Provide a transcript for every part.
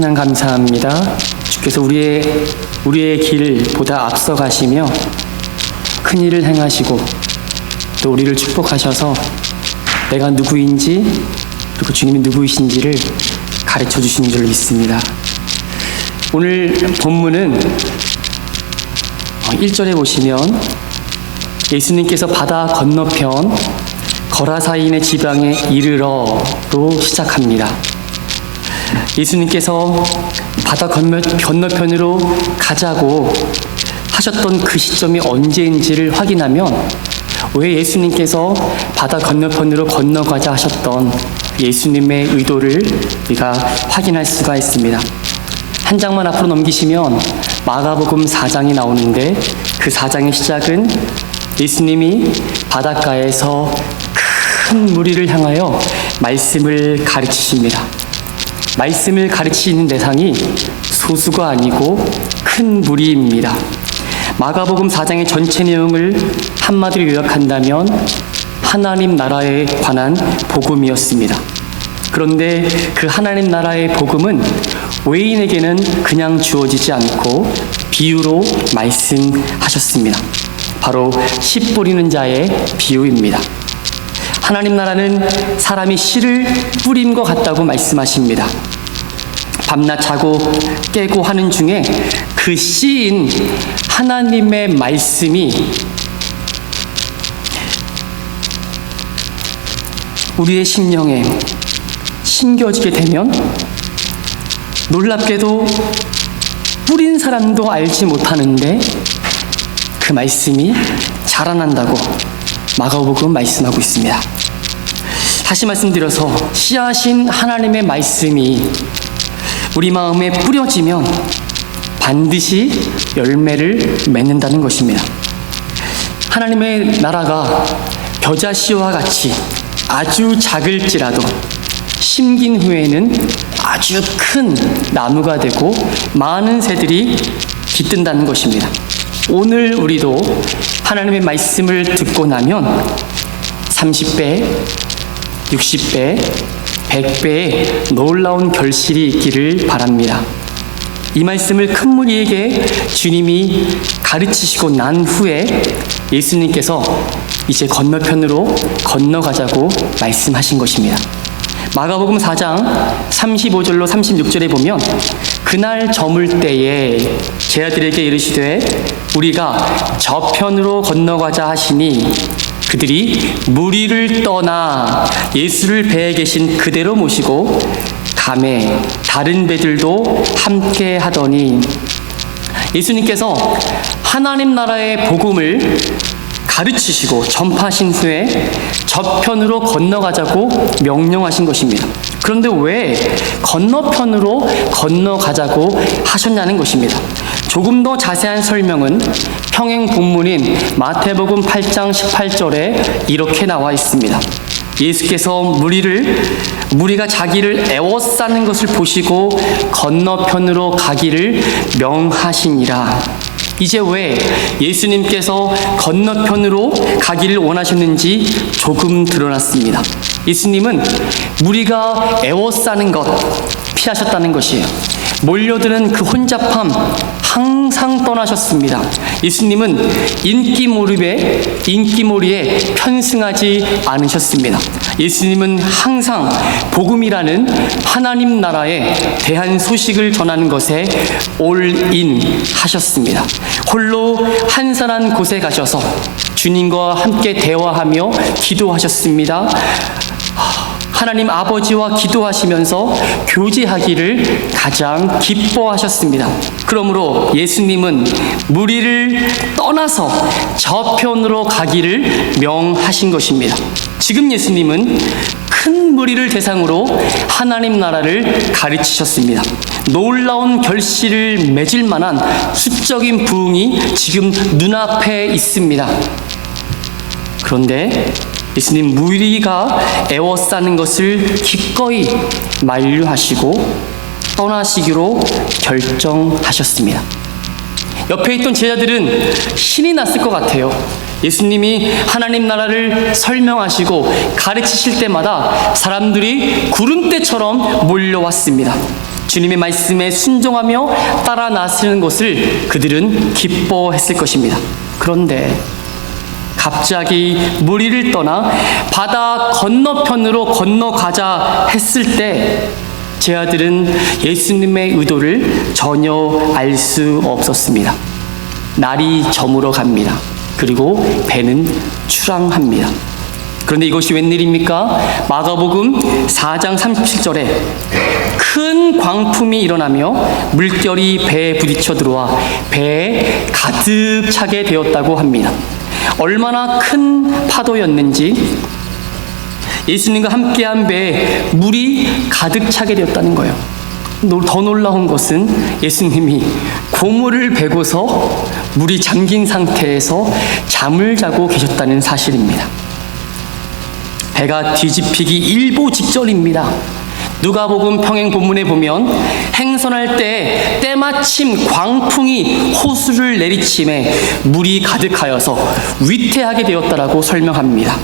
하나님 감사합니다. 주께서 우리의 길보다 앞서가시며 큰 일을 행하시고 또 우리를 축복하셔서 내가 누구인지 그리고 주님이 누구이신지를 가르쳐 주시는 줄 믿습니다. 오늘 본문은 1절에 보시면 예수님께서 바다 건너편 거라사인의 지방에 이르러로 시작합니다. 예수님께서 바다 건너편으로 가자고 하셨던 그 시점이 언제인지를 확인하면 왜 예수님께서 바다 건너편으로 건너가자 하셨던 예수님의 의도를 우리가 확인할 수가 있습니다. 한 장만 앞으로 넘기시면 마가복음 4장이 나오는데 그 4장의 시작은 예수님이 바닷가에서 큰 무리를 향하여 말씀을 가르치십니다. 말씀을 가르치는 대상이 소수가 아니고 큰 무리입니다. 마가복음 4장의 전체 내용을 한마디로 요약한다면 하나님 나라에 관한 복음이었습니다. 그런데 그 하나님 나라의 복음은 외인에게는 그냥 주어지지 않고 비유로 말씀하셨습니다. 바로 씨 뿌리는 자의 비유입니다. 하나님 나라는 사람이 씨를 뿌린 것 같다고 말씀하십니다. 밤낮 자고 깨고 하는 중에 그 씨인 하나님의 말씀이 우리의 심령에 심겨지게 되면 놀랍게도 뿌린 사람도 알지 못하는데 그 말씀이 자라난다고 마가복음 말씀하고 있습니다. 다시 말씀드려서 씨앗인 하나님의 말씀이 우리 마음에 뿌려지면 반드시 열매를 맺는다는 것입니다. 하나님의 나라가 겨자씨와 같이 아주 작을지라도 심긴 후에는 아주 큰 나무가 되고 많은 새들이 깃든다는 것입니다. 오늘 우리도 하나님의 말씀을 듣고 나면 30배, 60배, 100배의 놀라운 결실이 있기를 바랍니다. 이 말씀을 큰 무리에게 주님이 가르치시고 난 후에 예수님께서 이제 건너편으로 건너가자고 말씀하신 것입니다. 마가복음 4장 35절로 36절에 보면 그날 저물 때에 제자들에게 이르시되 우리가 저편으로 건너가자 하시니 그들이 무리를 떠나 예수를 배에 계신 그대로 모시고 감에 다른 배들도 함께 하더니 예수님께서 하나님 나라의 복음을 가르치시고 전파하신 후에 저편으로 건너가자고 명령하신 것입니다. 그런데 왜 건너편으로 건너가자고 하셨냐는 것입니다. 조금 더 자세한 설명은 평행 본문인 마태복음 8장 18절에 이렇게 나와 있습니다. 예수께서 무리가 자기를 애워싸는 것을 보시고 건너편으로 가기를 명하시니라. 이제 왜 예수님께서 건너편으로 가기를 원하셨는지 조금 드러났습니다. 예수님은 무리가 애워싸는 것 피하셨다는 것이에요. 몰려드는 그 혼잡함 항상 떠나셨습니다. 예수님은 인기몰이에 편승하지 않으셨습니다. 예수님은 항상 복음이라는 하나님 나라에 대한 소식을 전하는 것에 올인 하셨습니다. 홀로 한산한 곳에 가셔서 주님과 함께 대화하며 기도하셨습니다. 하나님 아버지와 기도하시면서 교제하기를 가장 기뻐하셨습니다. 그러므로 예수님은 무리를 떠나서 저편으로 가기를 명하신 것입니다. 지금 예수님은 큰 무리를 대상으로 하나님 나라를 가르치셨습니다. 놀라운 결실을 맺을 만한 수적인 부흥이 지금 눈앞에 있습니다. 그런데 예수님 무리가 애워싸는 것을 기꺼이 만류하시고 떠나시기로 결정하셨습니다. 옆에 있던 제자들은 신이 났을 것 같아요. 예수님이 하나님 나라를 설명하시고 가르치실 때마다 사람들이 구름대처럼 몰려왔습니다. 주님의 말씀에 순종하며 따라 나서는 것을 그들은 기뻐했을 것입니다. 그런데 갑자기 무리를 떠나 바다 건너편으로 건너가자 했을 때 제 아들은 예수님의 의도를 전혀 알 수 없었습니다. 날이 저물어 갑니다. 그리고 배는 출항합니다. 그런데 이것이 웬일입니까? 마가복음 4장 37절에 큰 광풍이 일어나며 물결이 배에 부딪혀 들어와 배에 가득 차게 되었다고 합니다. 얼마나 큰 파도였는지 예수님과 함께한 배에 물이 가득 차게 되었다는 거예요. 더 놀라운 것은 예수님이 고물을 베고서 물이 잠긴 상태에서 잠을 자고 계셨다는 사실입니다. 배가 뒤집히기 일보 직전입니다. 누가복음 평행 본문에 보면 행선할 때 때마침 광풍이 호수를 내리침에 물이 가득하여서 위태하게 되었다라고 설명합니다.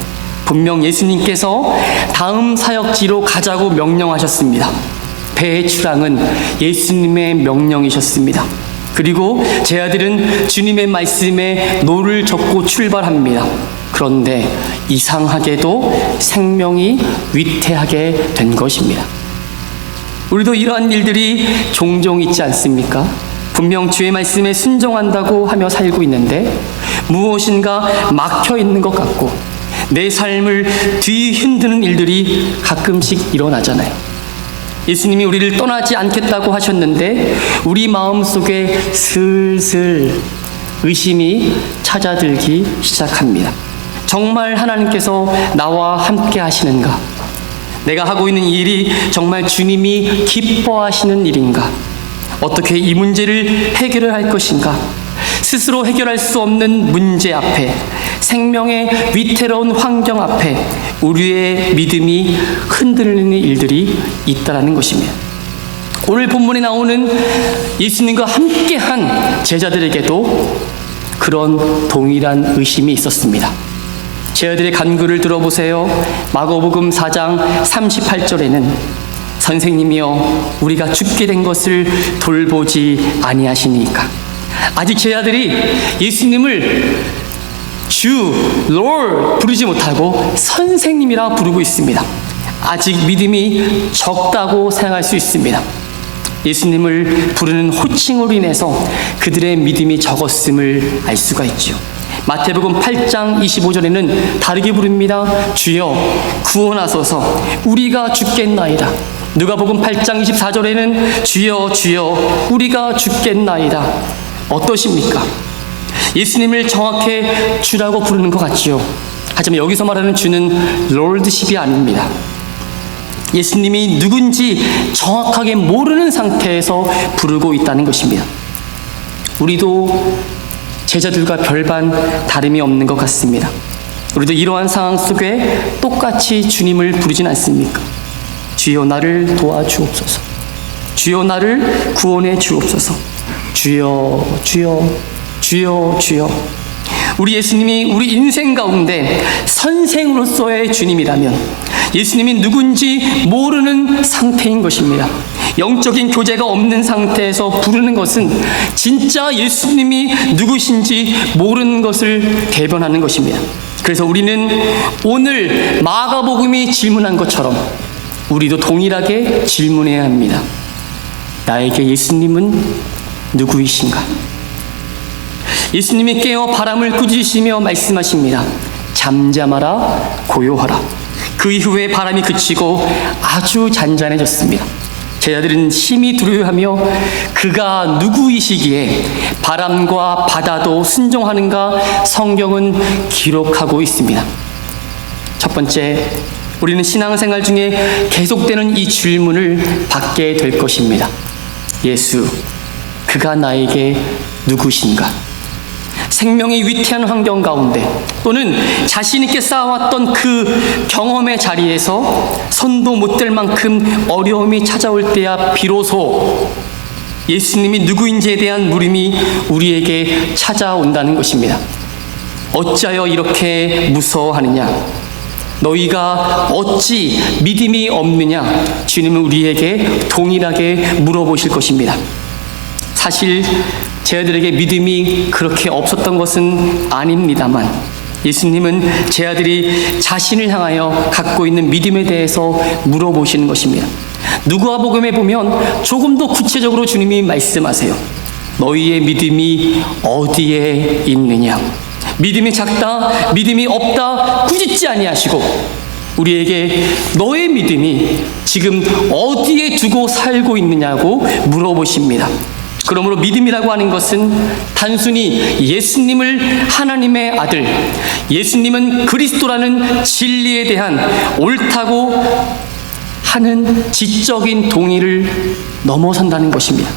분명 예수님께서 다음 사역지로 가자고 명령하셨습니다. 배의 출항은 예수님의 명령이셨습니다. 그리고 제 아들은 주님의 말씀에 노를 젓고 출발합니다. 그런데 이상하게도 생명이 위태하게 된 것입니다. 우리도 이러한 일들이 종종 있지 않습니까? 분명 주의 말씀에 순종한다고 하며 살고 있는데 무엇인가 막혀 있는 것 같고 내 삶을 뒤흔드는 일들이 가끔씩 일어나잖아요. 예수님이 우리를 떠나지 않겠다고 하셨는데 우리 마음속에 슬슬 의심이 찾아들기 시작합니다. 정말 하나님께서 나와 함께 하시는가? 내가 하고 있는 일이 정말 주님이 기뻐하시는 일인가? 어떻게 이 문제를 해결을 할 것인가? 스스로 해결할 수 없는 문제 앞에, 생명의 위태로운 환경 앞에 우리의 믿음이 흔들리는 일들이 있다라는 것입니다. 오늘 본문에 나오는 예수님과 함께한 제자들에게도 그런 동일한 의심이 있었습니다. 제자들의 간구를 들어보세요. 마가복음 4장 38절에는 선생님이여 우리가 죽게 된 것을 돌보지 아니하시니까. 아직 제자들이 예수님을 주, 롤 부르지 못하고 선생님이라 부르고 있습니다. 아직 믿음이 적다고 생각할 수 있습니다. 예수님을 부르는 호칭으로 인해서 그들의 믿음이 적었음을 알 수가 있죠. 마태복음 8장 25절에는 다르게 부릅니다. 주여 구원하소서 우리가 죽겠나이다. 누가복음 8장 24절에는 주여 주여 우리가 죽겠나이다. 어떠십니까? 예수님을 정확히 주라고 부르는 것 같지요. 하지만 여기서 말하는 주는 롤드십이 아닙니다. 예수님이 누군지 정확하게 모르는 상태에서 부르고 있다는 것입니다. 우리도 제자들과 별반 다름이 없는 것 같습니다. 우리도 이러한 상황 속에 똑같이 주님을 부르진 않습니까? 주여 나를 도와주옵소서. 주여 나를 구원해 주옵소서. 주여 주여 주여 주여. 우리 예수님이 우리 인생 가운데 선생으로서의 주님이라면 예수님이 누군지 모르는 상태인 것입니다. 영적인 교제가 없는 상태에서 부르는 것은 진짜 예수님이 누구신지 모르는 것을 대변하는 것입니다. 그래서 우리는 오늘 마가복음이 질문한 것처럼 우리도 동일하게 질문해야 합니다. 나에게 예수님은 누구이신가? 예수님이 깨어 바람을 꾸짖으시며 말씀하십니다. 잠잠하라 고요하라. 그 이후에 바람이 그치고 아주 잔잔해졌습니다. 제자들은 심히 두려워하며 그가 누구이시기에 바람과 바다도 순종하는가 성경은 기록하고 있습니다. 첫 번째, 우리는 신앙생활 중에 계속되는 이 질문을 받게 될 것입니다. 예수, 그가 나에게 누구신가? 생명이 위태한 환경 가운데 또는 자신 있게 쌓아왔던 그 경험의 자리에서 손도 못 댈 만큼 어려움이 찾아올 때야 비로소 예수님이 누구인지에 대한 물음이 우리에게 찾아온다는 것입니다. 어찌하여 이렇게 무서워하느냐? 너희가 어찌 믿음이 없느냐? 주님은 우리에게 동일하게 물어보실 것입니다. 사실 제 아들에게 믿음이 그렇게 없었던 것은 아닙니다만 예수님은 제 아들이 자신을 향하여 갖고 있는 믿음에 대해서 물어보시는 것입니다. 누가복음에 보면 조금 더 구체적으로 주님이 말씀하세요. 너희의 믿음이 어디에 있느냐? 믿음이 작다, 믿음이 없다 꾸짖지 아니하시고 우리에게 너의 믿음이 지금 어디에 두고 살고 있느냐고 물어보십니다. 그러므로 믿음이라고 하는 것은 단순히 예수님을 하나님의 아들, 예수님은 그리스도라는 진리에 대한 옳다고 하는 지적인 동의를 넘어선다는 것입니다.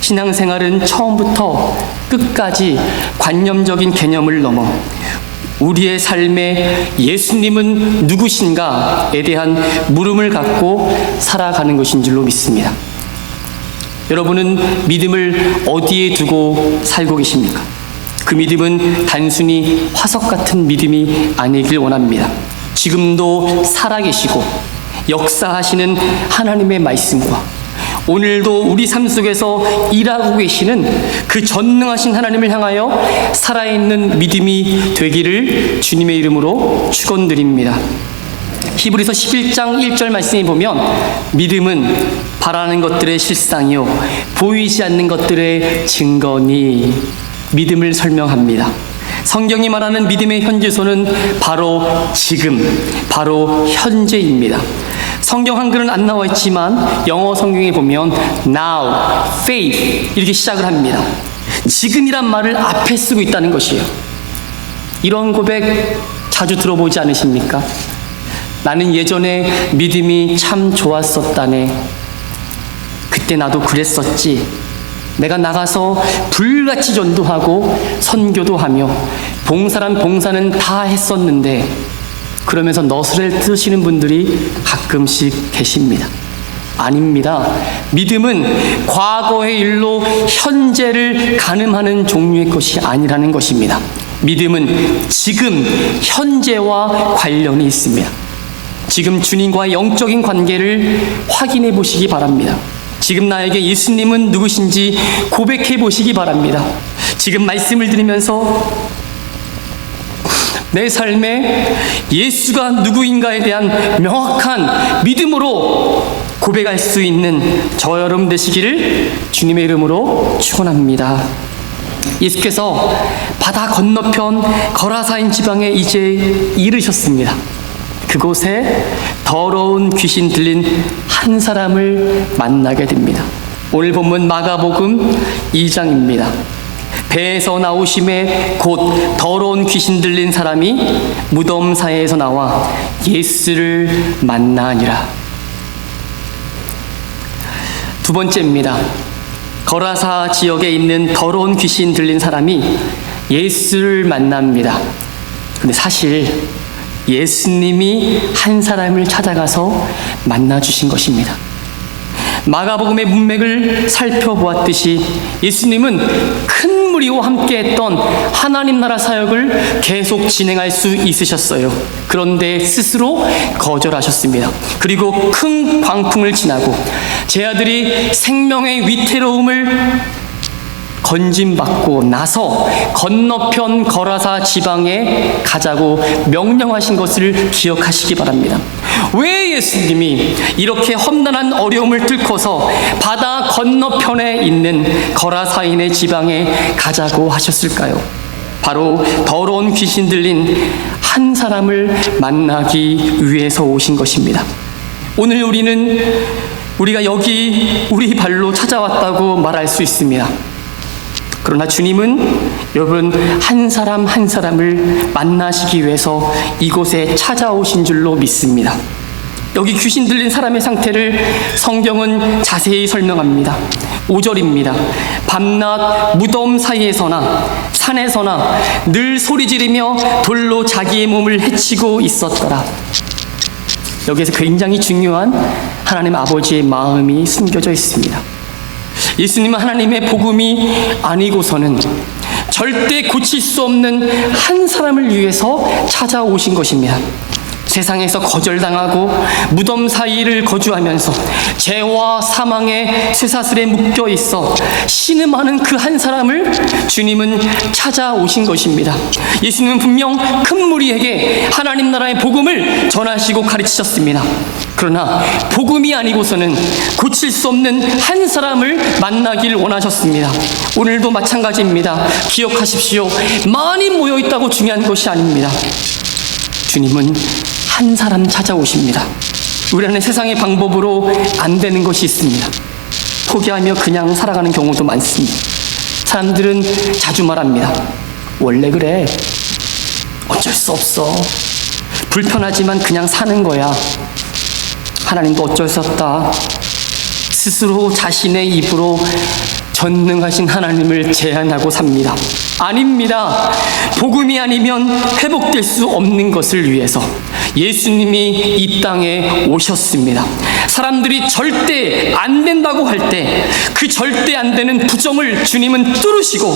신앙생활은 처음부터 끝까지 관념적인 개념을 넘어 우리의 삶에 예수님은 누구신가에 대한 물음을 갖고 살아가는 것인 줄로 믿습니다. 여러분은 믿음을 어디에 두고 살고 계십니까? 그 믿음은 단순히 화석 같은 믿음이 아니길 원합니다. 지금도 살아계시고 역사하시는 하나님의 말씀과 오늘도 우리 삶 속에서 일하고 계시는 그 전능하신 하나님을 향하여 살아있는 믿음이 되기를 주님의 이름으로 축원드립니다. 히브리서 11장 1절 말씀에 보면 믿음은 바라는 것들의 실상이요 보이지 않는 것들의 증거니 믿음을 설명합니다. 성경이 말하는 믿음의 현재소는 바로 지금, 바로 현재입니다. 성경 한글은 안 나와 있지만 영어 성경에 보면 now, faith 이렇게 시작을 합니다. 지금이란 말을 앞에 쓰고 있다는 것이에요. 이런 고백 자주 들어보지 않으십니까? 나는 예전에 믿음이 참 좋았었다네. 그때 나도 그랬었지. 내가 나가서 불같이 전도하고 선교도 하며 봉사란 봉사는 다 했었는데 그러면서 너스레 뜨시는 분들이 가끔씩 계십니다. 아닙니다. 믿음은 과거의 일로 현재를 가늠하는 종류의 것이 아니라는 것입니다. 믿음은 지금 현재와 관련이 있습니다. 지금 주님과의 영적인 관계를 확인해 보시기 바랍니다. 지금 나에게 예수님은 누구신지 고백해 보시기 바랍니다. 지금 말씀을 들으면서 내 삶에 예수가 누구인가에 대한 명확한 믿음으로 고백할 수 있는 저 여러분 되시기를 주님의 이름으로 축원합니다. 예수께서 바다 건너편 거라사인 지방에 이제 이르셨습니다. 그곳에 더러운 귀신 들린 한 사람을 만나게 됩니다. 오늘 본문 마가복음 2장입니다. 배에서 나오심에 곧 더러운 귀신 들린 사람이 무덤 사이에서 나와 예수를 만나니라. 두 번째입니다. 거라사 지역에 있는 더러운 귀신 들린 사람이 예수를 만납니다. 근데 사실 예수님이 한 사람을 찾아가서 만나주신 것입니다. 마가복음의 문맥을 살펴보았듯이 예수님은 큰 무리와 함께했던 하나님 나라 사역을 계속 진행할 수 있으셨어요. 그런데 스스로 거절하셨습니다. 그리고 큰 광풍을 지나고 제 아들이 생명의 위태로움을 건짐받고 나서 건너편 거라사 지방에 가자고 명령하신 것을 기억하시기 바랍니다. 왜 예수님이 이렇게 험난한 어려움을 뚫고서 바다 건너편에 있는 거라사인의 지방에 가자고 하셨을까요? 바로 더러운 귀신 들린 한 사람을 만나기 위해서 오신 것입니다. 오늘 우리가 여기 우리 발로 찾아왔다고 말할 수 있습니다. 그러나 주님은 여러분 한 사람 한 사람을 만나시기 위해서 이곳에 찾아오신 줄로 믿습니다. 여기 귀신 들린 사람의 상태를 성경은 자세히 설명합니다. 5절입니다. 밤낮 무덤 사이에서나 산에서나 늘 소리 지르며 돌로 자기의 몸을 해치고 있었더라. 여기에서 굉장히 중요한 하나님 아버지의 마음이 숨겨져 있습니다. 예수님은 하나님의 복음이 아니고서는 절대 고칠 수 없는 한 사람을 위해서 찾아오신 것입니다. 세상에서 거절당하고 무덤 사이를 거주하면서 죄와 사망의 쇠사슬에 묶여 있어 신음하는 그 한 사람을 주님은 찾아오신 것입니다. 예수님은 분명 큰 무리에게 하나님 나라의 복음을 전하시고 가르치셨습니다. 그러나 복음이 아니고서는 고칠 수 없는 한 사람을 만나길 원하셨습니다. 오늘도 마찬가지입니다. 기억하십시오. 많이 모여있다고 중요한 것이 아닙니다. 주님은 한 사람 찾아오십니다. 우리는 세상의 방법으로 안 되는 것이 있습니다. 포기하며 그냥 살아가는 경우도 많습니다. 사람들은 자주 말합니다. 원래 그래. 어쩔 수 없어. 불편하지만 그냥 사는 거야. 하나님도 어쩔 수 없다. 스스로 자신의 입으로 전능하신 하나님을 제안하고 삽니다. 아닙니다. 복음이 아니면 회복될 수 없는 것을 위해서 예수님이 이 땅에 오셨습니다. 사람들이 절대 안 된다고 할 때 그 절대 안 되는 부정을 주님은 뚫으시고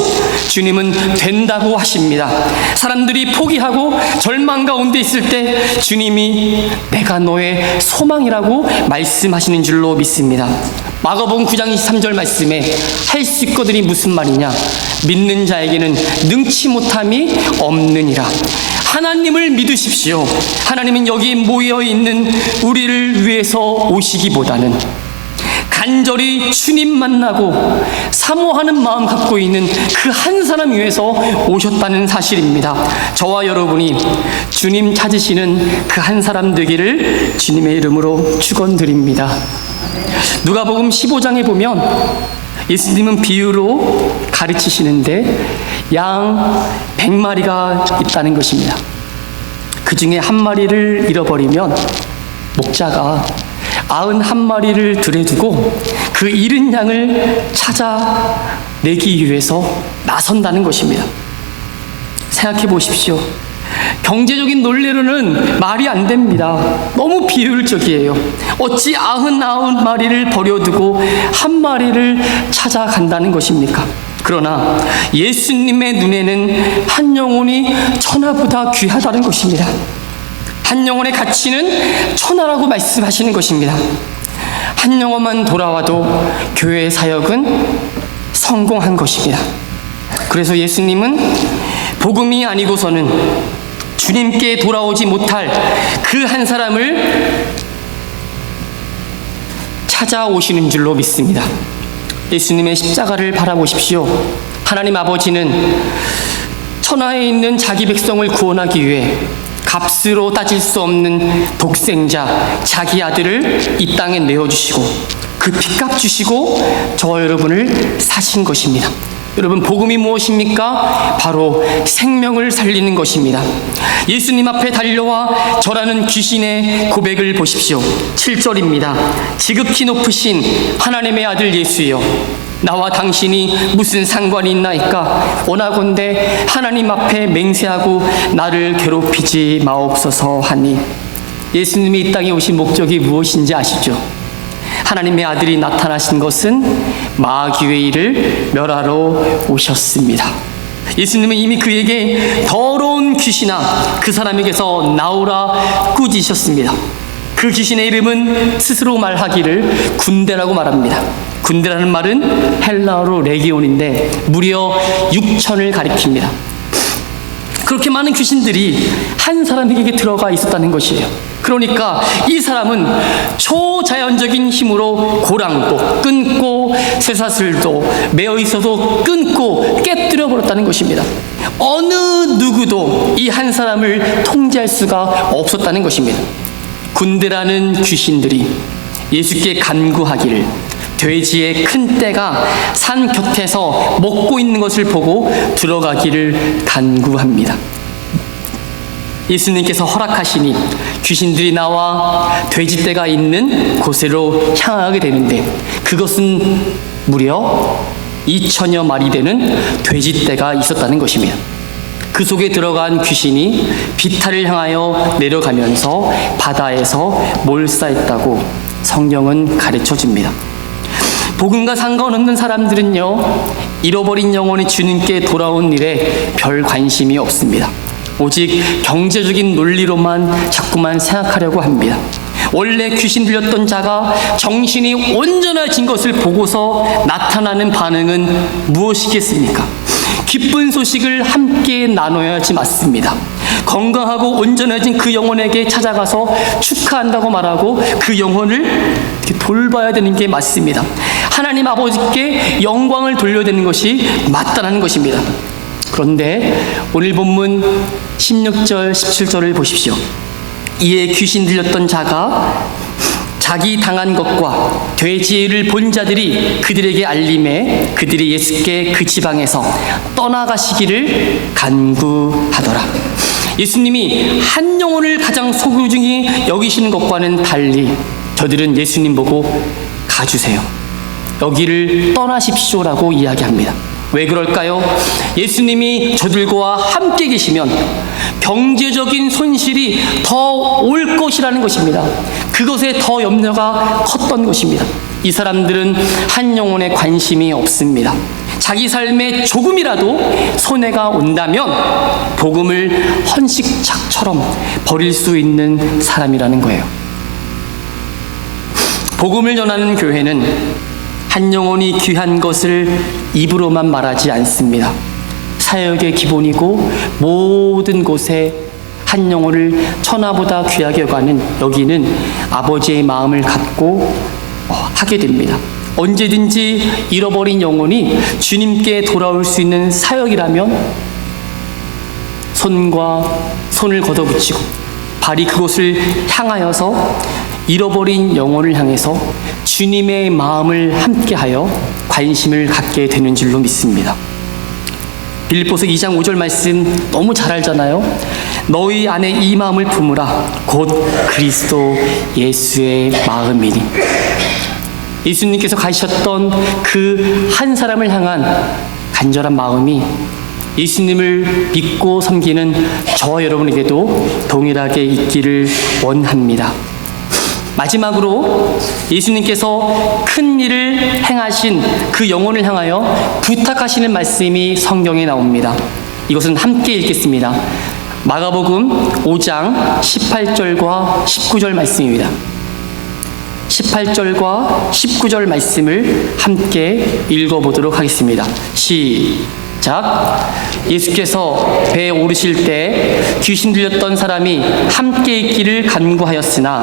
주님은 된다고 하십니다. 사람들이 포기하고 절망 가운데 있을 때 주님이 내가 너의 소망이라고 말씀하시는 줄로 믿습니다. 마가복음 9장 23절 말씀에 할 수 있거든이 무슨 말이냐? 믿는 자에게는 능치 못함이 없느니라. 하나님을 믿으십시오. 하나님은 여기 모여있는 우리를 위해서 오시기보다는 간절히 주님 만나고 사모하는 마음 갖고 있는 그 한 사람 위해서 오셨다는 사실입니다. 저와 여러분이 주님 찾으시는 그 한 사람 되기를 주님의 이름으로 축원드립니다. 누가복음 15장에 보면 예수님은 비유로 가르치시는데 양 100마리가 있다는 것입니다. 그 중에 한 마리를 잃어버리면 목자가 91마리를 들여두고 그 잃은 양을 찾아내기 위해서 나선다는 것입니다. 생각해 보십시오. 경제적인 논리로는 말이 안 됩니다. 너무 비효율적이에요. 어찌 99마리를 버려두고 한 마리를 찾아간다는 것입니까? 그러나 예수님의 눈에는 한 영혼이 천하보다 귀하다는 것입니다. 한 영혼의 가치는 천하라고 말씀하시는 것입니다. 한 영혼만 돌아와도 교회의 사역은 성공한 것입니다. 그래서 예수님은 복음이 아니고서는 주님께 돌아오지 못할 그 한 사람을 찾아오시는 줄로 믿습니다. 예수님의 십자가를 바라보십시오. 하나님 아버지는 천하에 있는 자기 백성을 구원하기 위해 값으로 따질 수 없는 독생자 자기 아들을 이 땅에 내어주시고 그 핏값 주시고 저와 여러분을 사신 것입니다. 여러분, 복음이 무엇입니까? 바로 생명을 살리는 것입니다. 예수님 앞에 달려와 절하는 귀신의 고백을 보십시오. 7절입니다. 지극히 높으신 하나님의 아들 예수여, 나와 당신이 무슨 상관이 있나이까? 원하건대 하나님 앞에 맹세하고 나를 괴롭히지 마옵소서 하니, 예수님이 이 땅에 오신 목적이 무엇인지 아시죠? 하나님의 아들이 나타나신 것은 마귀의 일을 멸하러 오셨습니다. 예수님은 이미 그에게 더러운 귀신아 그 사람에게서 나오라 꾸짖으셨습니다. 그 귀신의 이름은 스스로 말하기를 군대라고 말합니다. 군대라는 말은 헬라어로 레기온인데 무려 6천을 가리킵니다. 그렇게 많은 귀신들이 한 사람에게 들어가 있었다는 것이에요. 그러니까 이 사람은 초자연적인 힘으로 고랑도 끊고 쇠사슬도 매어 있어도 끊고 깨뜨려 버렸다는 것입니다. 어느 누구도 이 한 사람을 통제할 수가 없었다는 것입니다. 군대라는 귀신들이 예수께 간구하기를 돼지의 큰 떼가 산 곁에서 먹고 있는 것을 보고 들어가기를 간구합니다. 예수님께서 허락하시니 귀신들이 나와 돼지떼가 있는 곳으로 향하게 되는데, 그것은 무려 2천여 마리 되는 돼지떼가 있었다는 것입니다. 그 속에 들어간 귀신이 비탈을 향하여 내려가면서 바다에서 몰사했다고 성경은 가르쳐줍니다. 복음과 상관없는 사람들은요, 잃어버린 영혼이 주님께 돌아온 일에 별 관심이 없습니다. 오직 경제적인 논리로만 자꾸만 생각하려고 합니다. 원래 귀신 들렸던 자가 정신이 온전해진 것을 보고서 나타나는 반응은 무엇이겠습니까? 기쁜 소식을 함께 나눠야지 맞습니다. 건강하고 온전해진 그 영혼에게 찾아가서 축하한다고 말하고 그 영혼을 돌봐야 되는 게 맞습니다. 하나님 아버지께 영광을 돌려야 되는 것이 맞다는 것입니다. 그런데 오늘 본문 16절, 17절을 보십시오. 이에 귀신 들렸던 자가 자기 당한 것과 돼지를 본 자들이 그들에게 알림해 그들이 예수께 그 지방에서 떠나가시기를 간구하더라. 예수님이 한 영혼을 가장 소중히 여기시는 것과는 달리 저들은 예수님 보고 가주세요, 여기를 떠나십시오라고 이야기합니다. 왜 그럴까요? 예수님이 저들과 함께 계시면 경제적인 손실이 더 올 것이라는 것입니다. 그것에 더 염려가 컸던 것입니다. 이 사람들은 한 영혼에 관심이 없습니다. 자기 삶에 조금이라도 손해가 온다면 복음을 헌식착처럼 버릴 수 있는 사람이라는 거예요. 복음을 전하는 교회는 한 영혼이 귀한 것을 입으로만 말하지 않습니다. 사역의 기본이고 모든 곳에 한 영혼을 천하보다 귀하게 여기는 아버지의 마음을 갖고 하게 됩니다. 언제든지 잃어버린 영혼이 주님께 돌아올 수 있는 사역이라면 손과 손을 걷어붙이고 발이 그곳을 향하여서 잃어버린 영혼을 향해서 주님의 마음을 함께하여 관심을 갖게 되는 줄로 믿습니다. 빌립보서 2장 5절 말씀 너무 잘 알잖아요. 너희 안에 이 마음을 품으라 곧 그리스도 예수의 마음이니. 예수님께서 가지셨던 그 한 사람을 향한 간절한 마음이 예수님을 믿고 섬기는 저와 여러분에게도 동일하게 있기를 원합니다. 마지막으로 예수님께서 큰 일을 행하신 그 영혼을 향하여 부탁하시는 말씀이 성경에 나옵니다. 이것은 함께 읽겠습니다. 마가복음 5장 18절과 19절 말씀입니다. 18절과 19절 말씀을 함께 읽어보도록 하겠습니다. 시작. 예수께서 배에 오르실 때 귀신 들렸던 사람이 함께 있기를 간구하였으나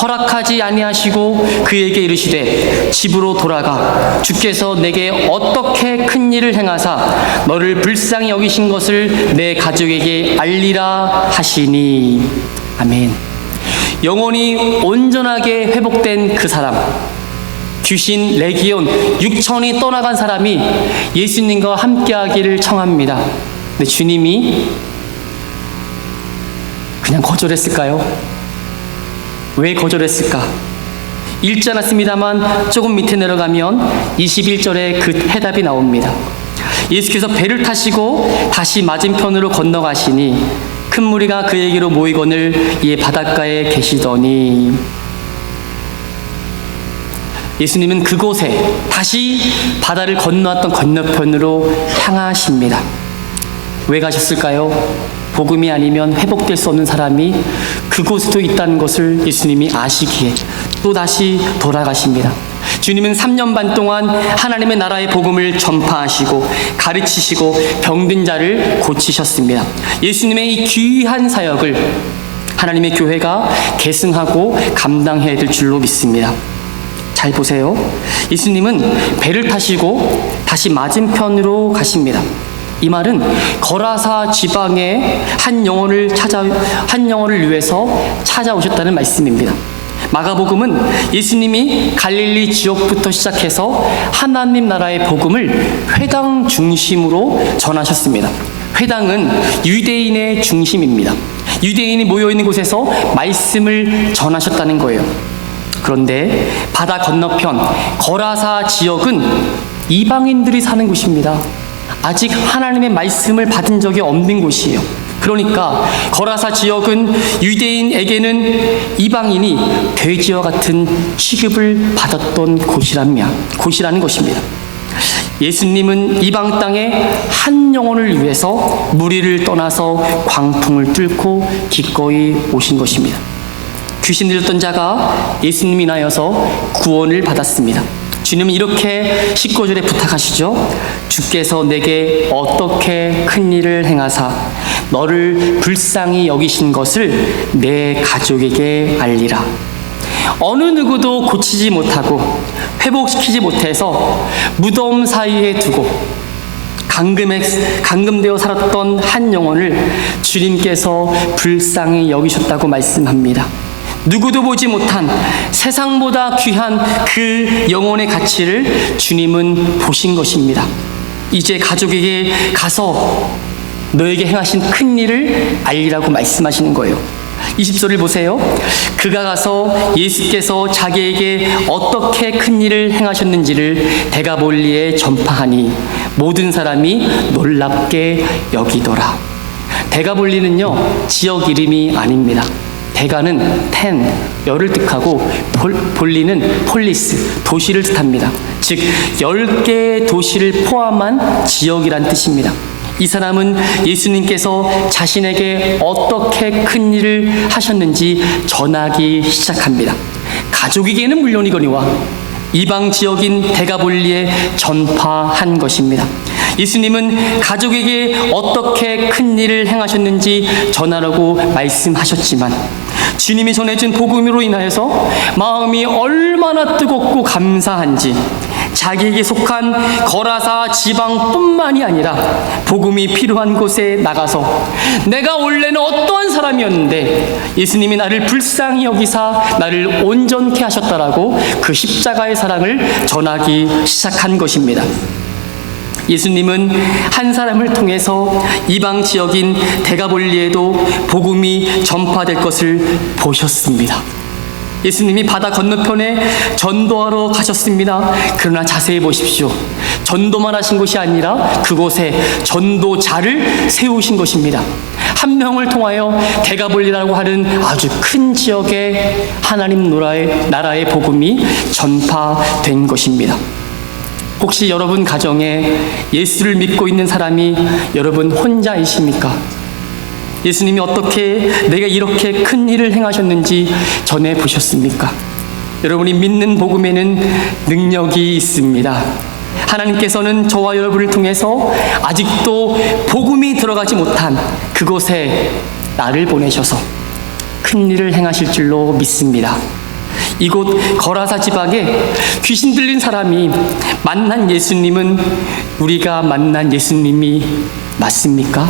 허락하지 아니하시고 그에게 이르시되 집으로 돌아가 주께서 내게 어떻게 큰 일을 행하사 너를 불쌍히 여기신 것을 내 가족에게 알리라 하시니. 아멘. 영혼이 온전하게 회복된 그 사람, 귀신 레기온 6천이 떠나간 사람이 예수님과 함께하기를 청합니다. 근데 주님이 그냥 거절했을까요? 왜 거절했을까? 읽지 않았습니다만 조금 밑에 내려가면 21절에 그 해답이 나옵니다. 예수께서 배를 타시고 다시 맞은편으로 건너가시니 큰 무리가 그에게로 모이거늘 이에 바닷가에 계시더니. 예수님은 그곳에 다시 바다를 건너왔던 건너편으로 향하십니다. 왜 가셨을까요? 복음이 아니면 회복될 수 없는 사람이 그곳에도 있다는 것을 예수님이 아시기에 또 다시 돌아가십니다. 주님은 3년 반 동안 하나님의 나라의 복음을 전파하시고 가르치시고 병든 자를 고치셨습니다. 예수님의 이 귀한 사역을 하나님의 교회가 계승하고 감당해야 될 줄로 믿습니다. 잘 보세요. 예수님은 배를 타시고 다시 맞은편으로 가십니다. 이 말은 거라사 지방의 한 영혼을 위해서 찾아오셨다는 말씀입니다. 마가복음은 예수님이 갈릴리 지역부터 시작해서 하나님 나라의 복음을 회당 중심으로 전하셨습니다. 회당은 유대인의 중심입니다. 유대인이 모여있는 곳에서 말씀을 전하셨다는 거예요. 그런데 바다 건너편 거라사 지역은 이방인들이 사는 곳입니다. 아직 하나님의 말씀을 받은 적이 없는 곳이에요. 그러니까 거라사 지역은 유대인에게는 이방인이 돼지와 같은 취급을 받았던 곳이라는 것입니다. 예수님은 이방 땅에 한 영혼을 위해서 무리를 떠나서 광풍을 뚫고 기꺼이 오신 것입니다. 귀신 들렸던 자가 예수님 인하여서 구원을 받았습니다. 주님은 이렇게 19절에 부탁하시죠. 주께서 내게 어떻게 큰 일을 행하사 너를 불쌍히 여기신 것을 내 가족에게 알리라. 어느 누구도 고치지 못하고 회복시키지 못해서 무덤 사이에 두고 감금되어 살았던 한 영혼을 주님께서 불쌍히 여기셨다고 말씀합니다. 누구도 보지 못한 세상보다 귀한 그 영혼의 가치를 주님은 보신 것입니다. 이제 가족에게 가서 너에게 행하신 큰 일을 알리라고 말씀하시는 거예요. 20절을 보세요. 그가 가서 예수께서 자기에게 어떻게 큰 일을 행하셨는지를 데가볼리에 전파하니 모든 사람이 놀랍게 여기더라. 데가볼리는요, 지역 이름이 아닙니다. 데가는 열을 뜻하고 볼리는 폴리스, 도시를 뜻합니다. 즉 10개의 도시를 포함한 지역이란 뜻입니다. 이 사람은 예수님께서 자신에게 어떻게 큰 일을 하셨는지 전하기 시작합니다. 가족에게는 물론이거니와 이방 지역인 데가볼리에 전파한 것입니다. 예수님은 가족에게 어떻게 큰 일을 행하셨는지 전하라고 말씀하셨지만 주님이 전해준 복음으로 인하여서 마음이 얼마나 뜨겁고 감사한지 자기에게 속한 거라사 지방뿐만이 아니라 복음이 필요한 곳에 나가서 내가 원래는 어떠한 사람이었는데 예수님이 나를 불쌍히 여기사 나를 온전케 하셨다라고 그 십자가의 사랑을 전하기 시작한 것입니다. 예수님은 한 사람을 통해서 이방 지역인 데가볼리에도 복음이 전파될 것을 보셨습니다. 예수님이 바다 건너편에 전도하러 가셨습니다. 그러나 자세히 보십시오. 전도만 하신 것이 아니라 그곳에 전도자를 세우신 것입니다. 한 명을 통하여 데가볼리라고 하는 아주 큰 지역에 하나님 나라의 복음이 전파된 것입니다. 혹시 여러분 가정에 예수를 믿고 있는 사람이 여러분 혼자이십니까? 예수님이 어떻게 내가 이렇게 큰 일을 행하셨는지 전해 보셨습니까? 여러분이 믿는 복음에는 능력이 있습니다. 하나님께서는 저와 여러분을 통해서 아직도 복음이 들어가지 못한 그곳에 나를 보내셔서 큰 일을 행하실 줄로 믿습니다. 이곳 거라사 지방에 귀신 들린 사람이 만난 예수님은 우리가 만난 예수님이 맞습니까?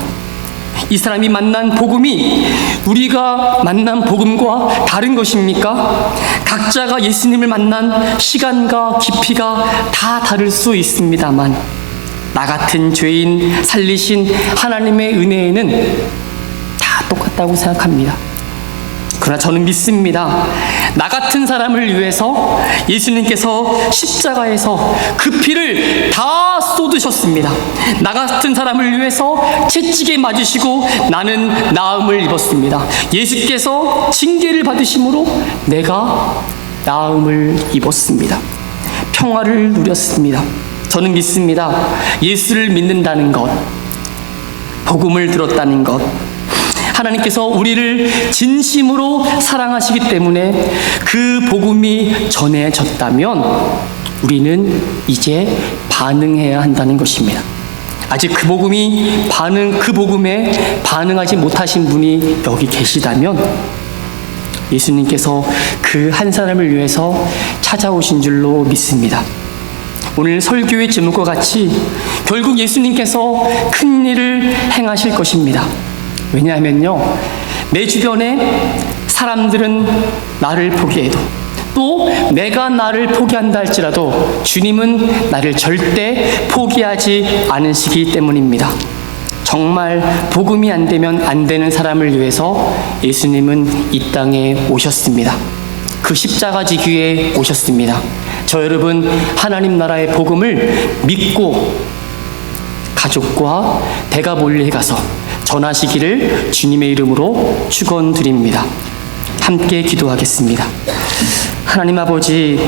이 사람이 만난 복음이 우리가 만난 복음과 다른 것입니까? 각자가 예수님을 만난 시간과 깊이가 다 다를 수 있습니다만 나 같은 죄인 살리신 하나님의 은혜에는 다 똑같다고 생각합니다. 그러나 저는 믿습니다. 나 같은 사람을 위해서 예수님께서 십자가에서 그 피를 다 쏟으셨습니다. 나 같은 사람을 위해서 채찍에 맞으시고 나는 나음을 입었습니다. 예수께서 징계를 받으심으로 내가 나음을 입었습니다. 평화를 누렸습니다. 저는 믿습니다. 예수를 믿는다는 것, 복음을 들었다는 것, 하나님께서 우리를 진심으로 사랑하시기 때문에 그 복음이 전해졌다면 우리는 이제 반응해야 한다는 것입니다. 아직 그 복음에 반응하지 못하신 분이 여기 계시다면 예수님께서 그 한 사람을 위해서 찾아오신 줄로 믿습니다. 오늘 설교의 제목과 같이 결국 예수님께서 큰 일을 행하실 것입니다. 왜냐하면요, 내 주변에 사람들은 나를 포기해도 또 내가 나를 포기한다 할지라도 주님은 나를 절대 포기하지 않으시기 때문입니다. 정말 복음이 안 되면 안 되는 사람을 위해서 예수님은 이 땅에 오셨습니다. 그 십자가 지기에 오셨습니다. 저 여러분 하나님 나라의 복음을 믿고 가족과 데가볼리에 가서 전하시기를 주님의 이름으로 축원드립니다. 함께 기도하겠습니다. 하나님 아버지,